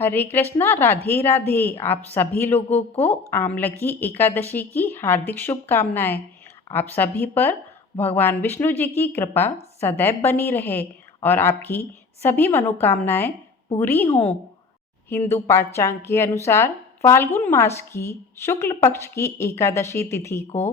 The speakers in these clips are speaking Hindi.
हरे कृष्णा, राधे राधे। आप सभी लोगों को आमलकी एकादशी की हार्दिक शुभकामनाएं। आप सभी पर भगवान विष्णु जी की कृपा सदैव बनी रहे और आपकी सभी मनोकामनाएं पूरी हों। हिंदू पांचांग के अनुसार फाल्गुन मास की शुक्ल पक्ष की एकादशी तिथि को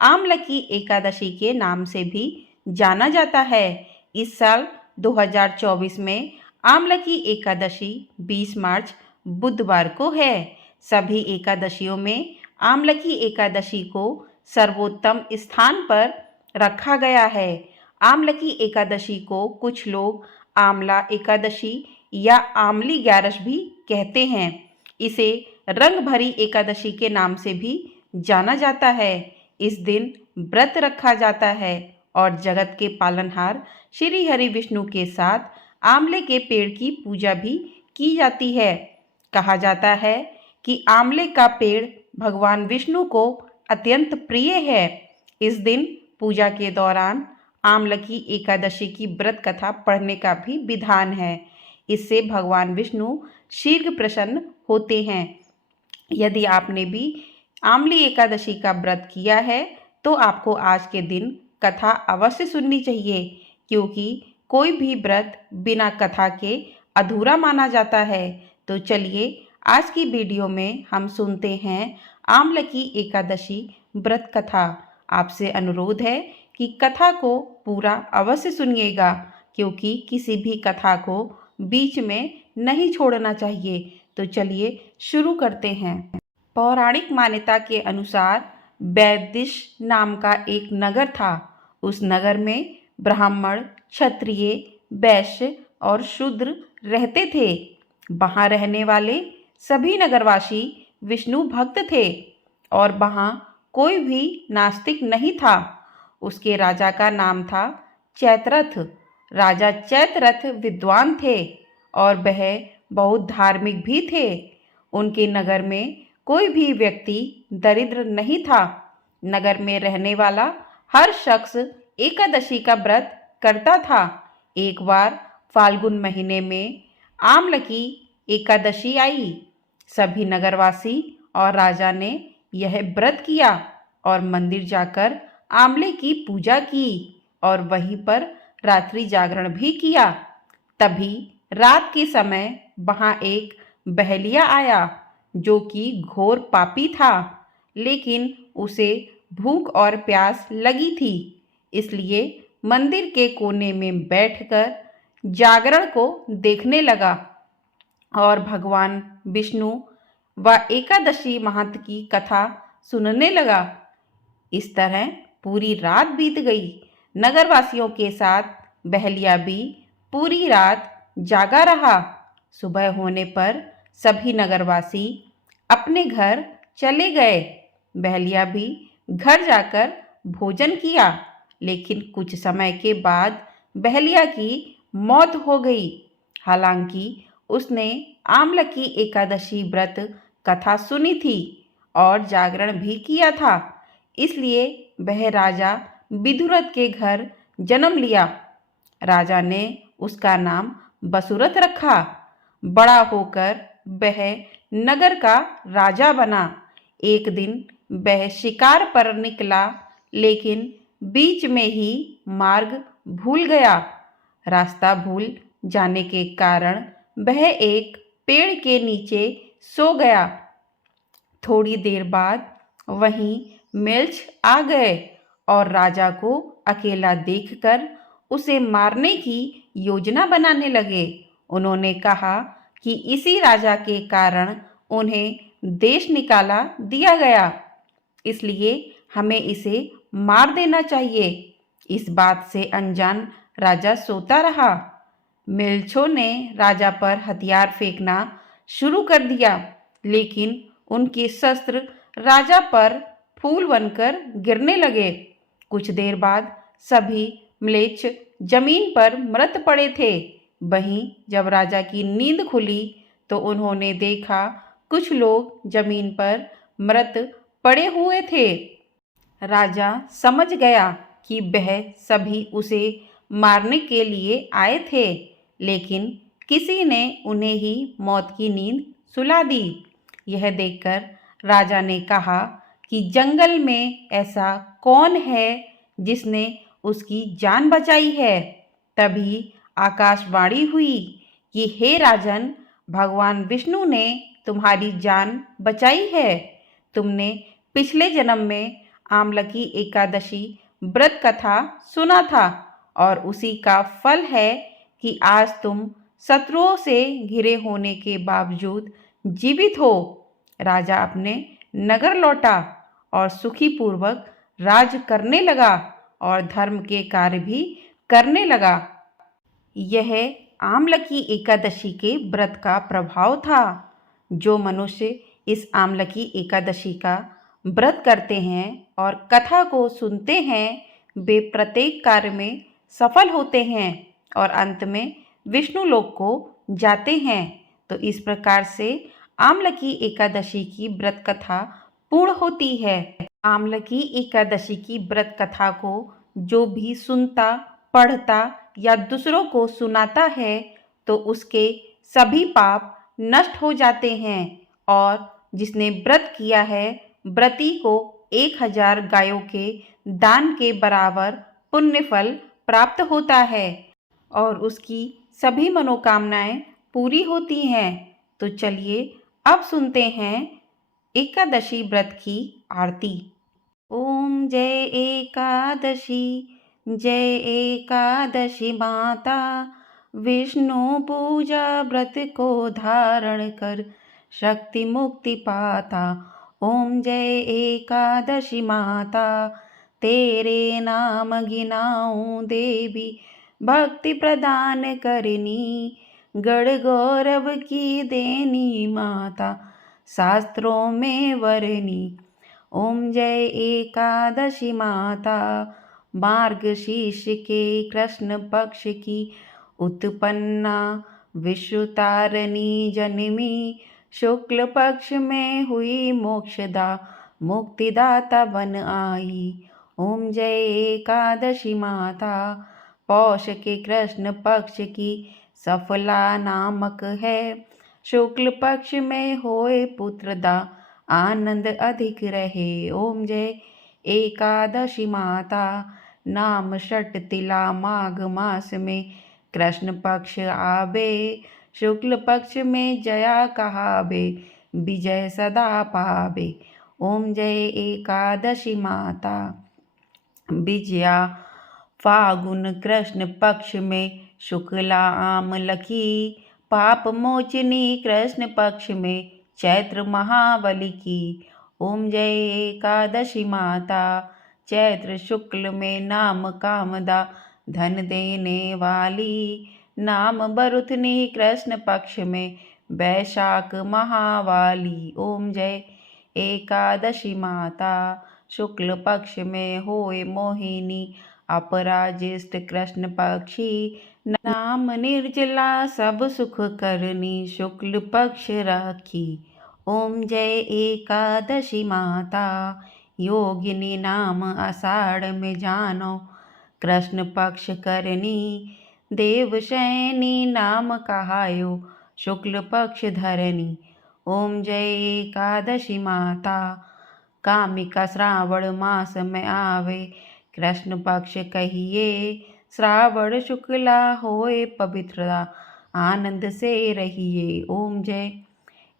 आमलकी एकादशी के नाम से भी जाना जाता है। इस साल 2024 में आमलकी एकादशी 20 मार्च बुधवार को है। सभी एकादशियों में आमलकी एकादशी को सर्वोत्तम स्थान पर रखा गया है। आमलकी एकादशी को कुछ लोग आमला एकादशी या आमली ग्यारस भी कहते हैं। इसे रंग भरी एकादशी के नाम से भी जाना जाता है। इस दिन व्रत रखा जाता है और जगत के पालनहार श्री हरि विष्णु के साथ आंवले के पेड़ की पूजा भी की जाती है। कहा जाता है कि आंवले का पेड़ भगवान विष्णु को अत्यंत प्रिय है। इस दिन पूजा के दौरान आमलकी एकादशी की व्रत कथा पढ़ने का भी विधान है। इससे भगवान विष्णु शीघ्र प्रसन्न होते हैं। यदि आपने भी आमली एकादशी का व्रत किया है तो आपको आज के दिन कथा अवश्य सुननी चाहिए, क्योंकि कोई भी व्रत बिना कथा के अधूरा माना जाता है। तो चलिए आज की वीडियो में हम सुनते हैं आमलकी एकादशी व्रत कथा। आपसे अनुरोध है कि कथा को पूरा अवश्य सुनिएगा, क्योंकि किसी भी कथा को बीच में नहीं छोड़ना चाहिए। तो चलिए शुरू करते हैं। पौराणिक मान्यता के अनुसार वैदिश नाम का एक नगर था। उस नगर में ब्राह्मण, क्षत्रिय, वैश्य और शूद्र रहते थे। वहाँ रहने वाले सभी नगरवासी विष्णु भक्त थे और वहाँ कोई भी नास्तिक नहीं था। उसके राजा का नाम था चैत्ररथ। राजा चैत्ररथ विद्वान थे और वह बहुत धार्मिक भी थे। उनके नगर में कोई भी व्यक्ति दरिद्र नहीं था। नगर में रहने वाला हर शख्स एकादशी का व्रत करता था। एक बार फाल्गुन महीने में आमलकी एकादशी आई। सभी नगरवासी और राजा ने यह व्रत किया और मंदिर जाकर आंवले की पूजा की और वहीं पर रात्रि जागरण भी किया। तभी रात के समय वहां एक बहेलिया आया, जो कि घोर पापी था, लेकिन उसे भूख और प्यास लगी थी। इसलिए मंदिर के कोने में बैठकर जागरण को देखने लगा और भगवान विष्णु व एकादशी महंत की कथा सुनने लगा। इस तरह पूरी रात बीत गई। नगरवासियों के साथ बहेलिया भी पूरी रात जागा रहा। सुबह होने पर सभी नगरवासी अपने घर चले गए। बहेलिया भी घर जाकर भोजन किया, लेकिन कुछ समय के बाद बहेलिया की मौत हो गई। हालांकि उसने आमलकी एकादशी व्रत कथा सुनी थी और जागरण भी किया था, इसलिए वह राजा विदुरथ के घर जन्म लिया। राजा ने उसका नाम बसुरथ रखा। बड़ा होकर वह नगर का राजा बना। एक दिन वह शिकार पर निकला, लेकिन बीच में ही मार्ग भूल गया। रास्ता भूल जाने के कारण वह एक पेड़ के नीचे सो गया। थोड़ी देर बाद वहीं मेल्छ आ गए और राजा को अकेला देखकर उसे मारने की योजना बनाने लगे। उन्होंने कहा कि इसी राजा के कारण उन्हें देश निकाला दिया गया, इसलिए हमें इसे मार देना चाहिए। इस बात से अनजान राजा सोता रहा। मेल्छों ने राजा पर हथियार फेंकना शुरू कर दिया, लेकिन उनके शस्त्र राजा पर फूल बनकर गिरने लगे। कुछ देर बाद सभी म्लेच्छ जमीन पर मृत पड़े थे। वहीं जब राजा की नींद खुली तो उन्होंने देखा कुछ लोग जमीन पर मृत पड़े हुए थे। राजा समझ गया कि वह सभी उसे मारने के लिए आए थे, लेकिन किसी ने उन्हें ही मौत की नींद सुला दी। यह देखकर राजा ने कहा कि जंगल में ऐसा कौन है जिसने उसकी जान बचाई है। तभी आकाशवाणी हुई कि हे राजन, भगवान विष्णु ने तुम्हारी जान बचाई है। तुमने पिछले जन्म में आमलकी एकादशी व्रत कथा सुना था और उसी का फल है कि आज तुम शत्रुओं से घिरे होने के बावजूद जीवित हो। राजा अपने नगर लौटा और सुखी पूर्वक राज करने लगा और धर्म के कार्य भी करने लगा। यह आमलकी एकादशी के व्रत का प्रभाव था। जो मनुष्य इस आमलकी एकादशी का व्रत करते हैं और कथा को सुनते हैं, वे प्रत्येक कार्य में सफल होते हैं और अंत में विष्णु लोक को जाते हैं। तो इस प्रकार से आमलकी एकादशी की व्रत कथा पूर्ण होती है। आमलकी एकादशी की व्रत कथा को जो भी सुनता, पढ़ता या दूसरों को सुनाता है तो उसके सभी पाप नष्ट हो जाते हैं और जिसने व्रत किया है, व्रती को 1000 गायों के दान के बराबर पुण्य फल प्राप्त होता है और उसकी सभी मनोकामनाएं पूरी होती हैं। तो चलिए अब सुनते हैं एकादशी व्रत की आरती। ओम जय एकादशी, जय एकादशी माता, विष्णु पूजा व्रत को धारण कर शक्ति मुक्ति पाता। ओम जय एकादशी माता, तेरे नाम गिनाऊं देवी, भक्ति प्रदान करनी, गढ़ गौरव की देनी माता, शास्त्रों में वरनी। ओम जय एकादशी माता, मार्गशीर्ष के कृष्ण पक्ष की उत्पन्ना, विश्व तारणी जन्मी, शुक्ल पक्ष में हुई मोक्षदा, मुक्तिदाता बन आई। ओम जय एकादशी माता, पौष के कृष्ण पक्ष की सफला नामक है, शुक्ल पक्ष में होए पुत्रदा, आनंद अधिक रहे। ओम जय एकादशी माता, नाम षट तिला माघ मास में कृष्ण पक्ष आवे, शुक्ल पक्ष में जया कहावे, विजय सदा पावे। ओम जय एकादशी माता, विजया फागुन कृष्ण पक्ष में शुक्ला आमलकी, पाप मोचनी कृष्ण पक्ष में चैत्र महाबली की। ओम जय एकादशी माता, चैत्र शुक्ल में नाम कामदा, धन देने वाली, नाम बरुथनी कृष्ण पक्ष में वैशाख महावाली। ओम जय एकादशी माता, शुक्ल पक्ष में होए मोहिनी, अपराजिष्ट कृष्ण पक्षी, नाम निर्जला सब सुख करनी, शुक्ल पक्ष राखी। ओम जय एकादशी माता, योगिनी नाम आषाढ़ में जानो, कृष्ण पक्ष करनी, देवशयनी नाम कहायो, शुक्ल पक्ष धरनी। ओम जय एकादशी माता, कामिका श्रावण मास में आवे, कृष्ण पक्ष कहिए, श्रावण शुक्ला होए पवित्रता, आनंद से रहिए। ओम जय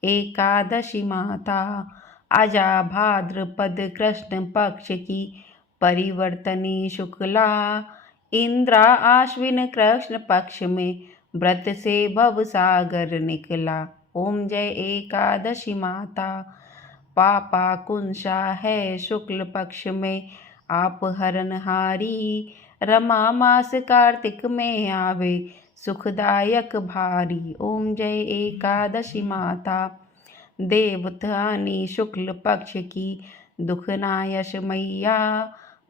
एकादशी माता, आजा भाद्रपद कृष्ण पक्ष की परिवर्तनी शुक्ला, इंद्रा आश्विन कृष्ण पक्ष में व्रत से भव सागर निकला। ओम जय एकादशी माता, पापा कुंसा है शुक्ल पक्ष में आप हरनहारी, रमा मास कार्तिक में आवे, सुखदायक भारी। ओम जय एकादशी माता, देवतानी शुक्ल पक्ष की दुखनायश मैया,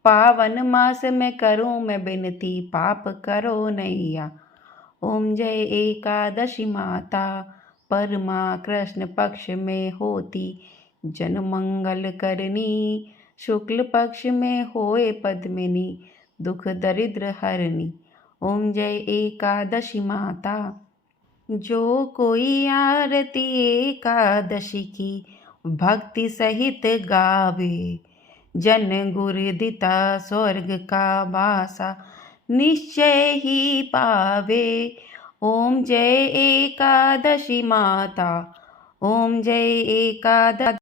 पावन मास में करूं मैं विनती, पाप करो नैया। ओम जय एकादशी माता, परमा कृष्ण पक्ष में होती, जन मंगल करनी, शुक्ल पक्ष में होए पद्मिनी, दुख दरिद्र हरनी। ओम जय एकादशी माता, जो कोई आरती एकादशी की भक्ति सहित गावे, जन गुर दिता स्वर्ग का वासा निश्चय ही पावे। ओम जय एकादशी माता, ओम जय एकादशी।